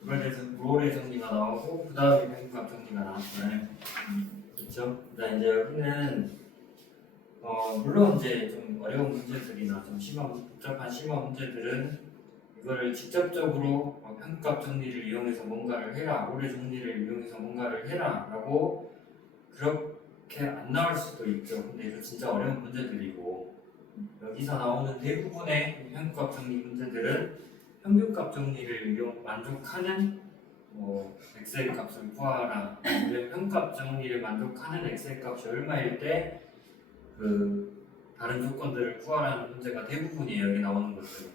그거에 대해서 롤의 정리가 나오고 그 다음에 평균값 정리가 나왔어요. 그렇죠? 그다음 이제 여기는 물론 이제 좀 어려운 문제들이나 좀 복잡한 심화 문제들은 이거를 직접적으로 평균값 정리를 이용해서 뭔가를 해라, 롤의 정리를 이용해서 뭔가를 해라라고 그렇게 안 나올 수도 있죠. 근데 이거 진짜 어려운 문제들이고 여기서 나오는 대부분의 평균값 정리 문제들은 평균값 정리를 만족하는 엑셀 값을 구하라. 평균값 정리를 만족하는 엑셀 값이 얼마일 때 그 다른 조건들을 구하라는 문제가 대부분이에요. 여기 나오는 것들은.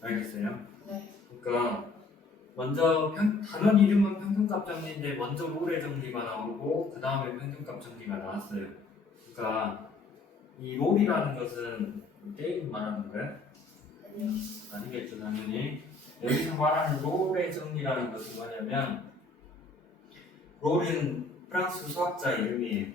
알겠어요? 네. 그러니까 먼저 단원 이름은 평균값 정리인데 먼저 롤의 정리가 나오고 그 다음에 평균값 정리가 나왔어요. 그러니까 이 롤이라는 것은 게임 말하는 거야? 아니요. 아니겠죠, 당연히. 여기서 말하는 롤의 정리라는 것은 뭐냐면 롤은 프랑스 수학자 이름이에요.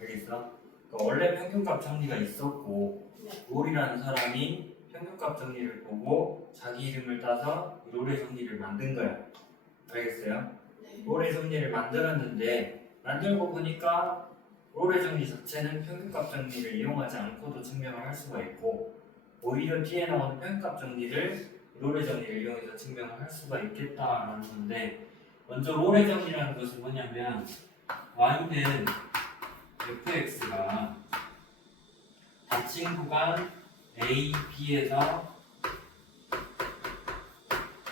알겠어? 그러니까 원래 평균값 정리가 있었고 롤이라는 사람이 평균값 정리를 보고 자기 이름을 따서 롤의 정리를 만든 거야. 알겠어요? 네. 롤의 정리를 만들었는데 만들고 보니까 롤의 정리 자체는 평균값 정리를 이용하지 않고도 증명을 할 수가 있고 오히려 뒤에 나오는 평균값 정리를 롤의 정리를 이용해서 증명을 할 수가 있겠다라는 건데 먼저 롤의 정리라는 것은 뭐냐면 y는 fx가 닫힌 구간 a, b에서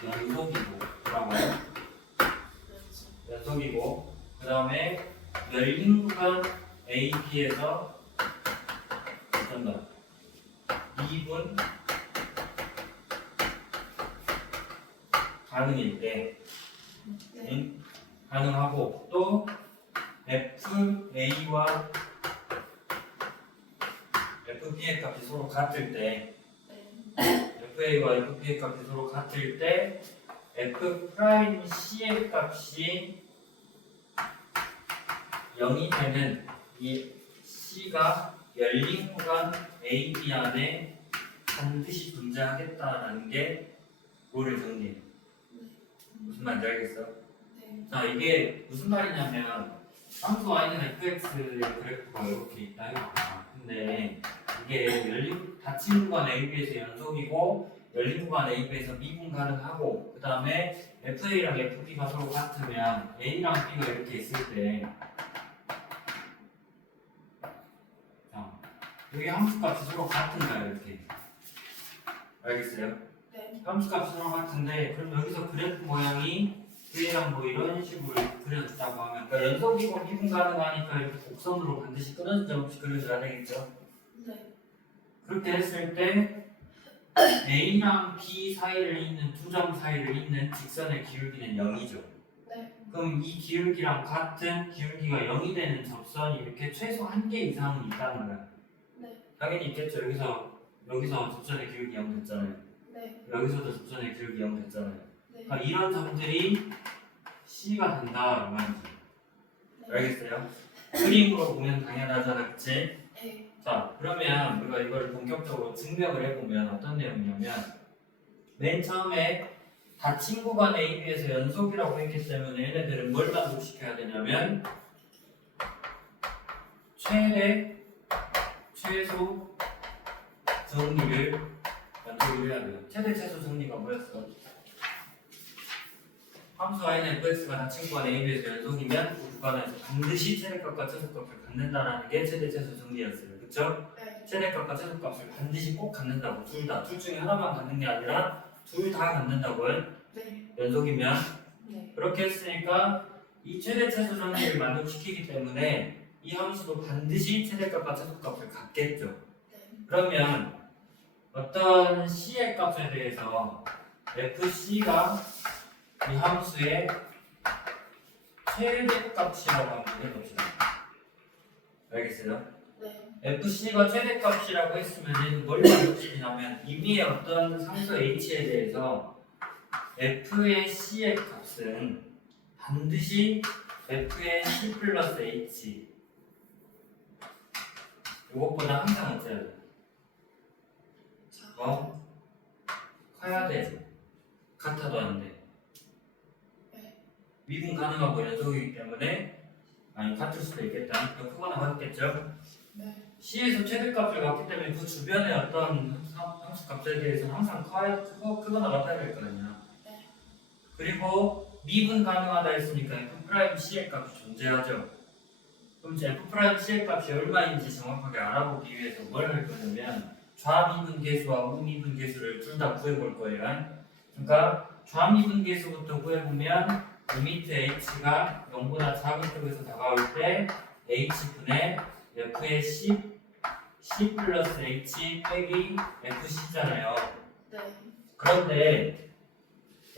연속이고 뭐라고요? 연속이고 그 다음에 열린 구간 a, b에서 어떤 거? 2분 가능일 때 가능하고 또 FA와 FB의 값이 서로 같을 때 FA와 FB의 값이 서로 같을 때 F'C의 값이 0이 되는 이 C가 열린 구간 A, B 안에 반드시 존재하겠다라는 게 롤의 정리예요. 무슨 말인지 알겠어? 네. 자, 이게 무슨 말이냐면 함수 y는 fx의 그래프가 이렇게 있다 이거야. 근데 이게 닫힌 구간 AB에서 연속이고 열린 구간 AB에서 미분 가능하고 그 다음에 FA랑 FB가 서로 같으면 A랑 B가 이렇게 있을 때 자, 여기 함수값이 서로 같은가요? 이렇게 알겠어요? 네. 함수값이 서로 같은데 그럼 여기서 그래프 모양이 A랑 뭐 이런 식으로 그려졌다고 하면 그러니까 연속이고 미분 가능하니까 이렇게 곡선으로 반드시 끊어진 점 없이 그려줘야 되겠죠? 네. 그렇게 했을 때 A랑 B 사이를 잇는 두 점 사이를 잇는 직선의 기울기는 0이죠. 네. 그럼 이 기울기랑 같은 기울기가 0이 되는 접선이 이렇게 최소 한 개 이상은 있다는 거야. 네. 당연히 있겠죠. 여기서 접선의 기울기 0 됐잖아요. 네. 여기서도 접선의 기울기 0 됐잖아요. 네. 그러니까 이런 점들이 C가 된다 이 말이죠. 알겠어요? 그림으로 보면 당연하잖아, 그치? 네. 자, 그러면 우리가 이걸 본격적으로 증명을 해보면 어떤 내용이냐면 맨 처음에 닫힌 구간 AB에서 연속이라고 했기 때문에 얘네들은 뭘 만족시켜야 되냐면 최소 정리를 만족을 해야 돼요. 최대 최소 정리가 뭐였어? 함수 y는 fx가 닫힌 구간 AB에서 연속이면 그 구간에서 반드시 최대값과 최소값을 갖는다라는 게 최대 최소 정리였어요. 그쵸? 네. 최대값과 최소값을 반드시 꼭 갖는다고 둘 다. 둘 중에 하나만 갖는 게 아니라 둘 다 갖는다고요. 네. 연속이면 네. 그렇게 했으니까 이 최대 최소 정리를 만족시키기 때문에 이 함수도 반드시 최대값과 최소값을 갖겠죠. 네. 그러면 어떤 c의 값에 대해서 fc가 이 함수의 최대값이라고 한번 해봅시다. 알겠어요? 네. fc가 최대값이라고 했으면 얘는 뭘 만족시키냐면 이미 어떤 상수 h에 대해서 f의 c의 값은 반드시 f의 c 플러스 h 이것보다 항상 어때야 돼? 커야 돼. 같아도 안 돼. 미분 가능하고 연속이기 때문에 아니 같을 수도 있겠다. 크거나 같겠죠. 네. C에서 최대값을 갖기 때문에 그 주변의 어떤 함수값에 대해서는 항상 크거나 같아야 될 거 아니야. 네. 그리고 미분 가능하다 했으니까 F'C의 값이 존재하죠. 그럼 이제 F'C의 값이 얼마인지 정확하게 알아보기 위해서 뭘 할 거냐면 좌미분 계수와 우미분 계수를 둘 다 구해볼 거예요. 그러니까 좌미분 계수부터 구해보면 리미트 h가 0보다 작은 쪽에서 다가올 때 h분의 f의 c 플러스 h 빼기 fc잖아요. 네. 그런데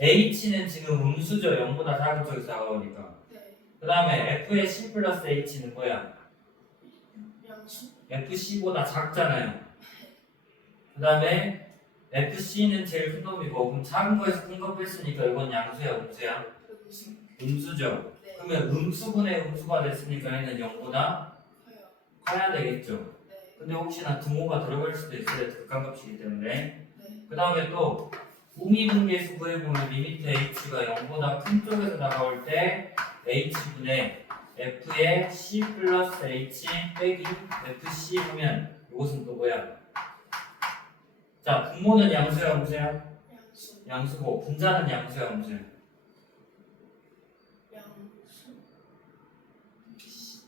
h는 지금 음수죠. 0보다 작은 쪽에서 다가오니까. 네. 그 다음에 f의 c 플러스 h는 뭐야? 양수. fc보다 작잖아요. 그 다음에 fc는 제일 큰 놈이고 그럼 작은 거에서 큰 거 뺐으니까 이건 양수야 음수야? 음수. 음수죠. 네. 그러면 음수분의 음수가 됐으니까 얘는 0보다 커요. 커야 되겠죠. 네. 근데 혹시나 등호가 들어갈 수도 있어요. 극한값이기 때문에. 네. 그 다음에 또 우미분계수 구해보면 리미트 h가 0보다 큰 쪽에서 다가올 때 h분의 f의 c 플러스 h 빼기 fc 하면 이것은 또 뭐야? 자, 분모는 양수야 음수야? 양수. 양수고 분자는 양수야 음수야? 양수.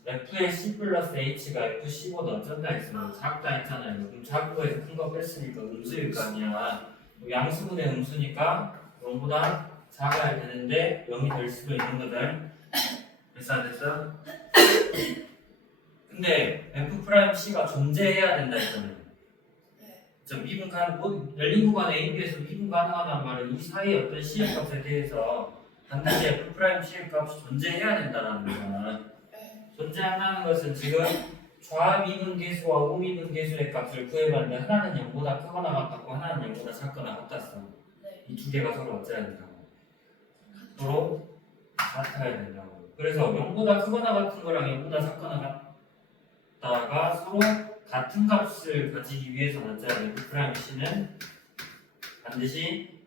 f의 c 플러스 h가 fc보다 어쩐다 했으면 작다 했잖아요. 그럼 작은 거에서 큰 거 뺐으니까 음수일 거 아니야. 양수분의 음수니까 0보다 작아야 되는데 0이 될 수도 있는 거들. 됐어 안 됐어? 근데 f'c가 존재해야 된다 했잖아요. 네. 저 미분 가능, 열린 구간 AB에서 미분 가능하다는 말은 이 사이의 어떤 C의 값에 대해서 반드시 F'C의 값이 존재해야 된다는 거잖아. 네. 존재한다는 것은 지금 좌미분 계수와 우미분 계수의 값을 구해봤는데 하나는 0보다 크거나 같았고 하나는 0보다 작거나 같았어. 네. 이 두 개가 서로 어째야 된다고? 서로 같아야 된다고. 그래서 0보다 크거나 같은 거랑 0보다 작거나 같다가 서로 같은 값을 가지기 위해서는 어째야 돼? F'C는 반드시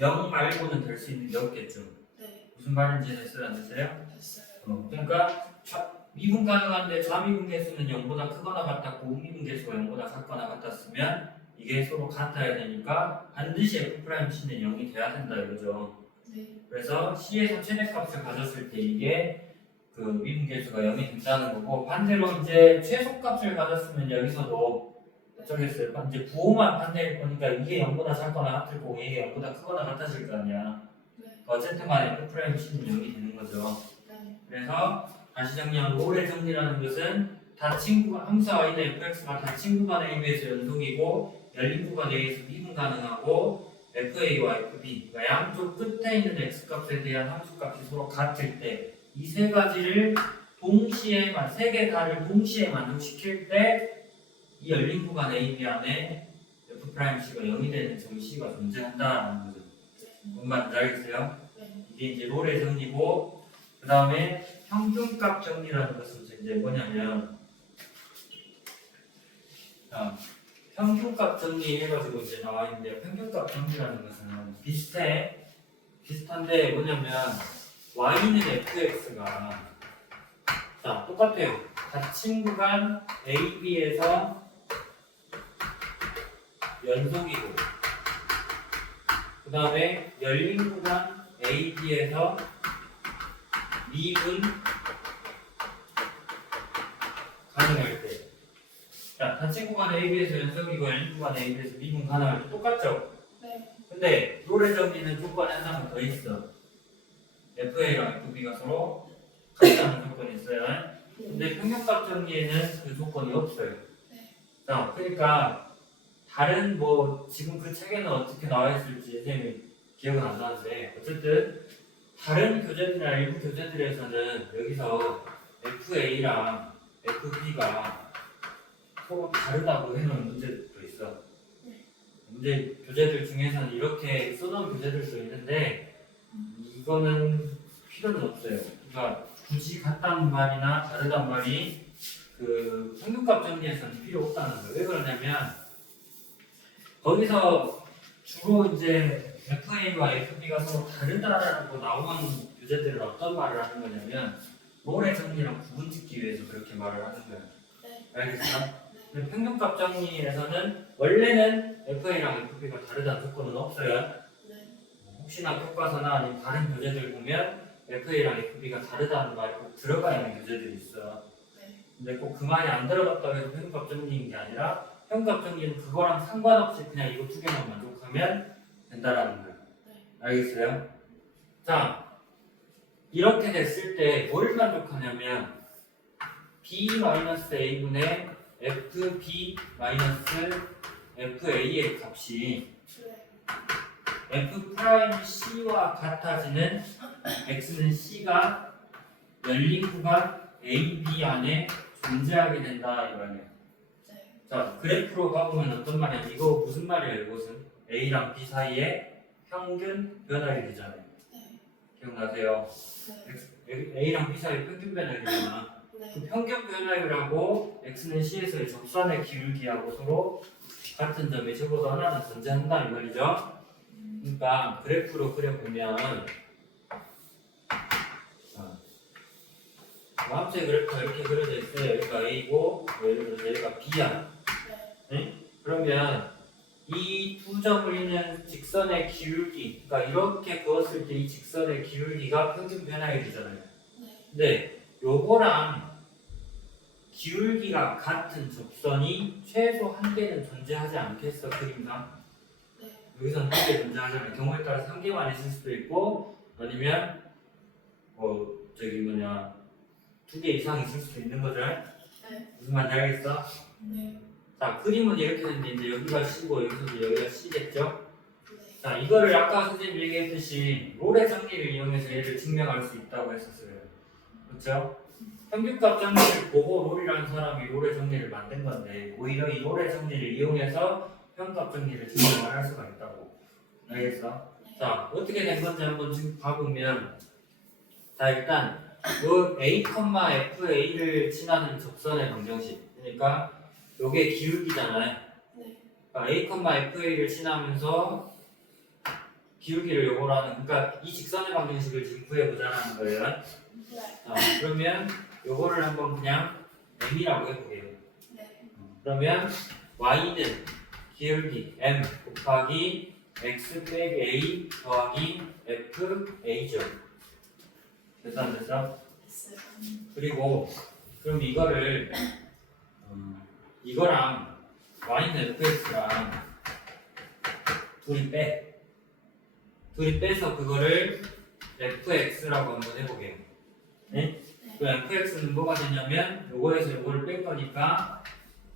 0 말고는 될 수 있는 게 없겠죠. 네. 무슨 말인지 됐어요? 안 됐어요? 됐어요. 그러니까 미분 가능한데 좌미분 계수는 0보다 크거나 같았고 우미분 계수가 0보다 작거나 같았으면 이게 서로 같아야 되니까 반드시 F'C는 0이 돼야 된다 이거죠. 네. 그래서 C에서 최대값을 가졌을 때 이게 그 미분 계수가 0이 된다는 거고 반대로 이제 최소값을 가졌으면 여기서도 어쩌겠어요. 이제 부호만 반대일 거니까 이게 0보다 작거나 같을 거고 이게 0보다 크거나 같아질 거 아니야. 네. 어쨌든 간에 F'C는 0이 되는 거죠. 네. 그래서 다시 정리하면 롤의 정리라는 것은 다 친구가 함수 i는 fx가 다 친구 간에 의해서 연속이고 열린 구간에 의해서 미분 가능하고 fa와 fb 그러니까 양쪽 끝에 있는 x값에 대한 함수값이 서로 같을 때 이 세 가지를 동시에만 세 개 다를 동시에 만족시킬 때 이 열린 구간 AB 안에 f'c가 0이 되는 정시가 존재한다는 거죠. 뭔 말인지 알겠어요? 네. 이게 이제 롤의 정리고 그 다음에 평균값 정리라는 것은 이제 뭐냐면 평균값 정리해가지고 이제 나와 있는데 평균값 정리라는 것은 비슷한데 뭐냐면 y는 fx가 자 똑같아요. 닫힌 구간 AB에서 연속이고 그 다음에 열린 구간 AB에서 미분 가능할 때 자, 닫힌 구간 AB에서 연속이고 열린 구간 AB에서 미분 가능할 때 똑같죠? 네. 근데 롤의 정리는 조건이 하나만 더 있어. FA랑 FB가 서로 같다는 조건이 있어요. 근데 평균값 정리에는 그 조건이 없어요. 네. 자, 그러니까 다른 뭐 지금 그 책에는 어떻게 나와 있을지 선생님이 기억은 안 나는데 어쨌든 다른 교재들이나 일부 교재들에서는 여기서 FA랑 FB가 서로 다르다고 해놓은 문제도 있어. 문제 교재들 중에서는 이렇게 써놓은 교재들도 있는데 이거는 필요는 없어요. 그러니까 굳이 같다는 말이나 다르다는 말이 그 평균값 정리에서는 필요 없다는 거예요. 왜 그러냐면 거기서 주로 이제 FA와 FB가 서로 다르다라고 나오는 교재들은 어떤 말을 하는 거냐면 롤의 정리랑 구분 짓기 위해서 그렇게 말을 하는 거야. 네. 알겠어? 근데 평균값 정리에서는 원래는 FA랑 FB가 다르다는 조건은 없어요. 네. 혹시나 교과서나 아니면 다른 교재들 보면 FA랑 FB가 다르다는 말이 꼭 들어가 있는 교재들이 있어. 네. 근데 꼭 그 말이 안 들어갔다고 해서 평균값 정리인 게 아니라 평균값 정리는 그거랑 상관없이 그냥 이거 두 개만 만족하면 된다라는 거야. 네. 알겠어요? 자, 이렇게 됐을 때 뭘 만족하냐면 B-A분의 FB-FA의 값이 네. F'C와 같아지는 X는 C가 열린 구간 A, B 안에 존재하게 된다 이 말이에요. 네. 자, 그래프로 가보면 어떤 말이야? 이거 무슨 말이에요? 이것은 A랑 B 사이에 평균 변화율이잖아요. 네. 기억나세요? 네. A랑 B 사이 평균 변화율이잖아. 네. 그 평균 변화율하고 X는 C에서의 접선의 기울기하고 서로 같은 점이 적어도 하나는 존재한다 이 말이죠. 그러니까 그래프로 그려보면 다음째 그래프가 이렇게 그려져 있어요. 여기가 A고 예를 들어서 여기가 B야. 네? 그러면 이 두 점을 잇는 직선의 기울기, 그러니까 이렇게 그었을 때 이 직선의 기울기가 평균 변화율이잖아요. 네. 근데 요거랑 기울기가 같은 접선이 최소 한 개는 존재하지 않겠어, 그림상? 네. 여기서는 한 개 존재하잖아요. 경우에 따라서 한 개만 있을 수도 있고 아니면 두 개 이상 있을 수도 있는 거죠. 네. 무슨 말인지 알겠어? 네. 자, 그림은 이렇게 되는데 이제 여기가 C고 여기가 C겠죠? 네. 자, 이거를 아까 선생님이 얘기했듯이 롤의 정리를 이용해서 얘를 증명할 수 있다고 했었어요. 그렇죠? 평균값 정리를 보고 롤이라는 사람이 롤의 정리를 만든 건데 오히려 이 롤의 정리를 이용해서 평균값 정리를 증명을 할 수가 있다고. 알겠어? 자, 어떻게 된 건지 한번 지금 봐보면 자, 일단 요 A, FA를 지나는 접선의 방정식 그러니까 요게 기울기잖아요. 네. 그러니까 A, FA를 지나면서 기울기를 요거로 하는 그러니까 이 직선의 방정식을 지금 구해보자라는 거예요. 네. 그러면 요거를 한번 그냥 M이라고 해볼게요. 네. 그러면 Y는 기울기 M 곱하기 X 빼기 A 더하기 FA죠. 됐어 안 됐어? 됐어요. 그리고 그럼 이거를 이거랑 Y는 FX랑 둘이 빼서 그거를 FX라고 한번 해보게요. 네? 그 FX는 뭐가 되냐면 요거에서 요거를 뺄 거니까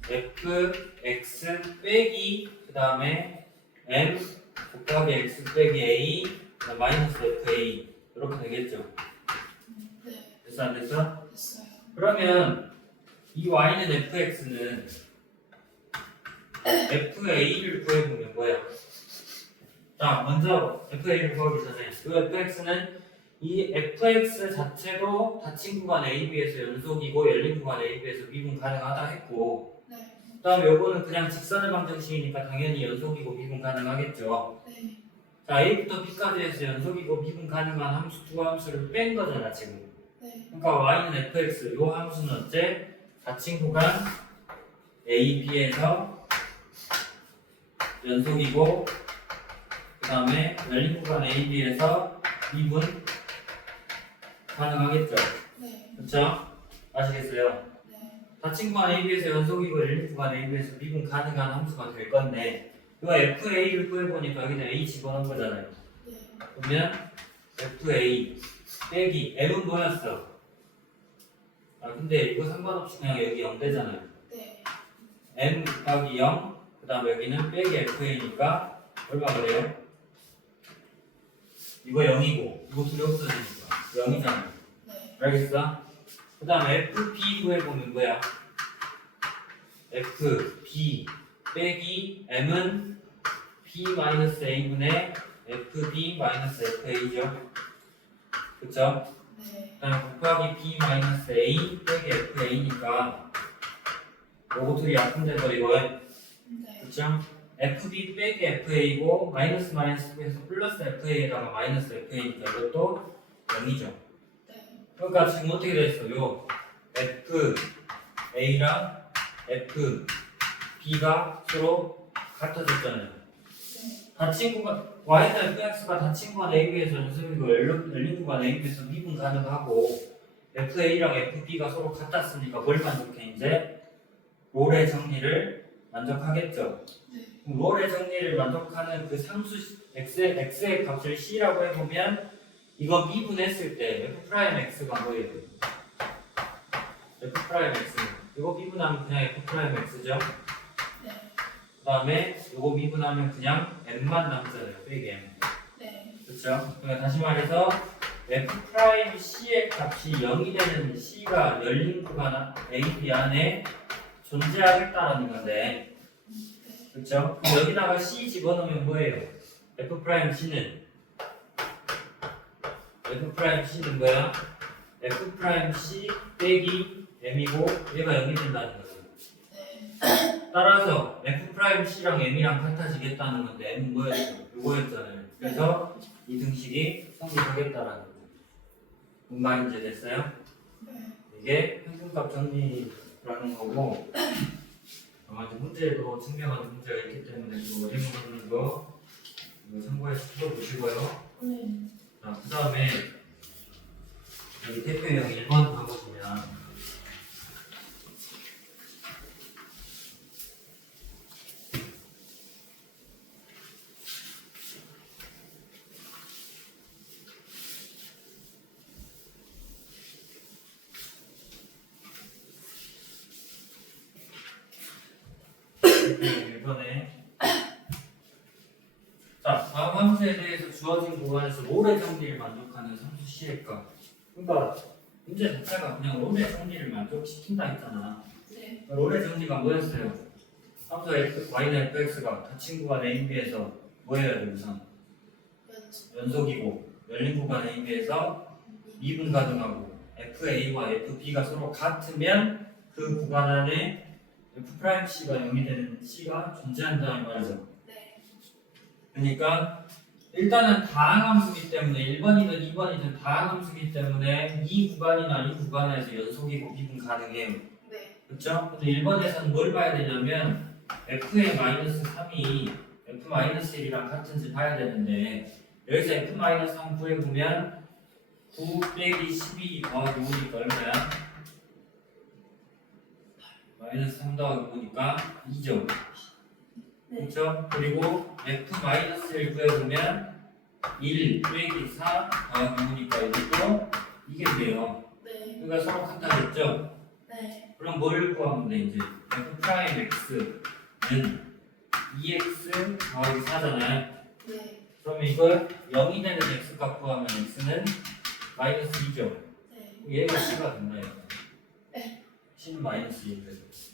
FX 빼기 그 다음에 M 곱하기 X 빼기 A 그다음 마이너스 FA 이렇게 되겠죠. 네. 됐어 안 됐어? 됐어요. 그러면 이 Y는 FX는 FA를 구해보면 뭐야? 자, 먼저 FA를 구하기 전에 이 FX는 이 FX 자체도 닫힌 구간 AB에서 연속이고 열린 구간 AB에서 미분 가능하다 했고 네. 그 다음에 요거는 그냥 직선의 방정식이니까 당연히 연속이고 미분 가능하겠죠. 네. 자, A부터 B까지 해서 연속이고 미분 가능한 함수 두 함수를 뺀 거잖아 지금. 네. 그러니까 Y는 FX 요 함수는 어째? 닫힌 구간 A, B에서 연속이고 그 다음에 열린 구간 A, B에서 미분 가능하겠죠? 네. 그렇죠? 아시겠어요? 네. 닫힌 구간 A, B에서 연속이고 열린 구간 A, B에서 미분 가능한 함수가 될 건데 이거 FA를 구해보니까 여기다 A 집어넣은 거잖아요. 네. 그러면 FA 빼기 M은 뭐였어? 근데 이거 상관없이 그냥 여기 0 되잖아요. 네. M 곱하기 0 그 다음 여기는 빼기 FA니까 얼마 그래요? 이거 0이고 이거 둘이 없어지니까 0이잖아요. 네. 알겠어? 그 다음 FB 구해보면 뭐야? FB 빼기 M은 P-A분의 FB-FA죠. 그쵸? 네. 그 다음 곱하기 B-A 빼기 FA니까 요거 둘이 약분돼서 이거 네. 그쵸? FB 빼기 FA고 마이너스 해서 플러스 FA에다가 마이너스 FA니까 이것도 0이죠. 네. 그러니까 지금 어떻게 됐어요? F A랑 F B가 서로 같아졌잖아요. 네. 다 친구가 Y나 FX가 다 친구가 AB에서 연습이고 열린 구간 AB에서 미분 가능하고 FA랑 FB가 서로 같았으니까 뭘 만족해 이제? 롤의 정리를 만족하겠죠. 네. 그럼 롤의 정리를 만족하는 그 상수 x의 값을 c라고 해보면 이거 미분했을 때 f'x가 뭐예요? f'x 이거 미분하면 그냥 f'x죠. 네. 그 다음에 이거 미분하면 그냥 m만 남잖아요. 빼기 m. 네. 그렇죠? 그러니까 다시 말해서 f'c의 값이 0이 되는 c가 열린 구간 AB 안에 존재하겠다는 건데, 그렇죠? 그럼 여기다가 c 집어넣으면 뭐예요? f'c는 뭐야? f'c 빼기 m이고 얘가 0이 된다는 거죠. 네. 따라서 f'c랑 m이랑 같아지겠다는 건데 m은 뭐였죠? 이거였잖아요. 그래서 이 등식이 성립하겠다라는 거죠. 뭔 말인지 됐어요? 네. 이게 평균값 정리라는 거고 아주 문제도 증명하는 문제가 있기 때문에 그 어려운 거 이거 참고해서 풀어보시고요. 네. 자, 그 다음에 여기 대표형 1번 가보시면 대표형 1번에 자, 다음 함수에 대해서 주어진 구간에서 롤의 정리를 만족하는 상수 C의 값. 그러니까 문제 자체가 그냥 롤의 정리를 만족시킨다 했잖아. 네. 롤의 정리가 뭐였어요? 함수 y나 fx가 닫힌 구간 A, B에서 뭐 해야 돼 우선? 연속이고 열린 구간 A, B에서 미분 가능하고 FA와 FB가 서로 같으면 그 구간 안에 F'C가 0이 되는 C가 존재한다는 말이죠. 네. 그러니까 일단은 다항함수기 때문에 1번이든 2번이든 다항함수기 때문에 이 구간이나 이 구간에서 연속이고 미분 가능해요. 네. 그렇죠? 근데 1번에서는 뭘 봐야 되냐면 f의 마이너스 3이 f 마이너스 1이랑 같은지 봐야 되는데 여기서 f 마이너스 3 구해보면 9 빼기 12 더하기 5니까 얼마야? 마이너스 3 더하기 5니까 2죠. 네. 그렇죠? 그리고 f 마이너스 1 구해보면 1 빼기 4 더하기 5니까 이것도 이겠네요. 네. 그러니까 서로 같아졌죠? 네. 그럼 뭘 구하면 돼 이제? f 프라임 x는 2x 더하기 4잖아요. 네. 그러면 이걸 0이 되는 x값 구하면 x는 마이너스 2죠. 네. 얘가 c가 된다 이거. 네. c는 마이너스 2.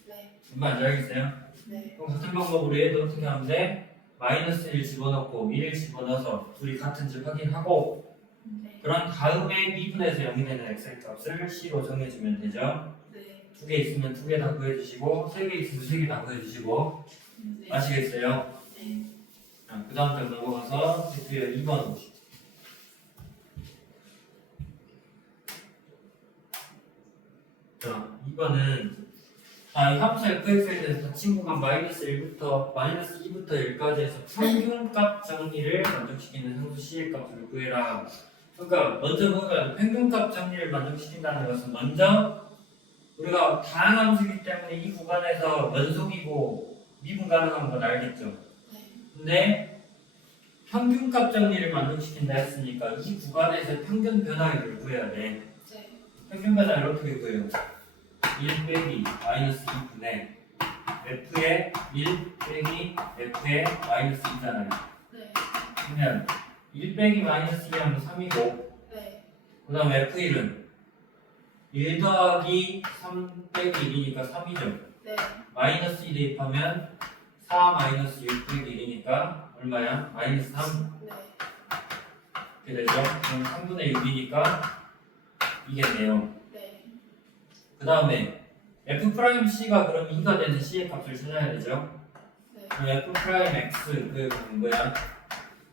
네. 뭔 말인지 알겠어요? 네. 그럼 같은 방법으로 얘도 어떻게 하면 돼? 마이너스 1 집어넣고 1을 집어넣어서 둘이 같은지 확인하고 네. 그런 다음에 미분해서 0이 되는 x 값을 c로 정해주면 되죠. 네. 2개 있으면 2개 다 구해주시고 3개 있으면 3개 다 구해주시고 네. 아시겠어요? 네. 그 다음 장 넘어가서 대표형 2번 보시죠. 자, 2번은 이 함수 fx에 대해서 닫힌 구간 마이너스 1부터 마이너스 2부터 1까지 해서 평균값 정리를 만족시키는 상수 C의 값을 구해라. 그러니까 먼저 뭔가 평균값 정리를 만족시킨다는 것은 먼저 우리가 다항함수이기 때문에 이 구간에서 연속이고 미분 가능한 건 알겠죠? 네. 근데 평균값 정리를 만족시킨다 했으니까 이 구간에서 평균 변화율을 구해야 돼. 네. 평균 변화율 어떻게 구해요? 1 빼기 마이너스 2분의 f의 1 빼기 f의 마이너스 2잖아요. 네. 그러면 1 빼기 마이너스 2하면 3이고 네. 그 다음 f1은 1 더하기 3 빼기 1이니까 3이죠. 네. 마이너스 2 대입하면 4 마이너스 6 빼기 1이니까 얼마야? 마이너스 3 네. 이렇게 되죠. 그럼 3분의 6이니까 이겠네요. 네. 그 다음에 f'c가 그럼 2가 되는 c의 값을 찾아야 되죠. 네. 그럼 f'x 그 뭐야?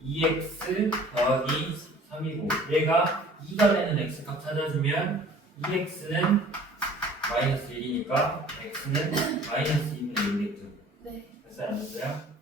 2x 더하기 3이고 얘가 2가 되는 x값 찾아주면 2x는 마이너스 1이니까 x는 마이너스 2분의 1이겠죠. 네. 됐어요? 안 됐어요?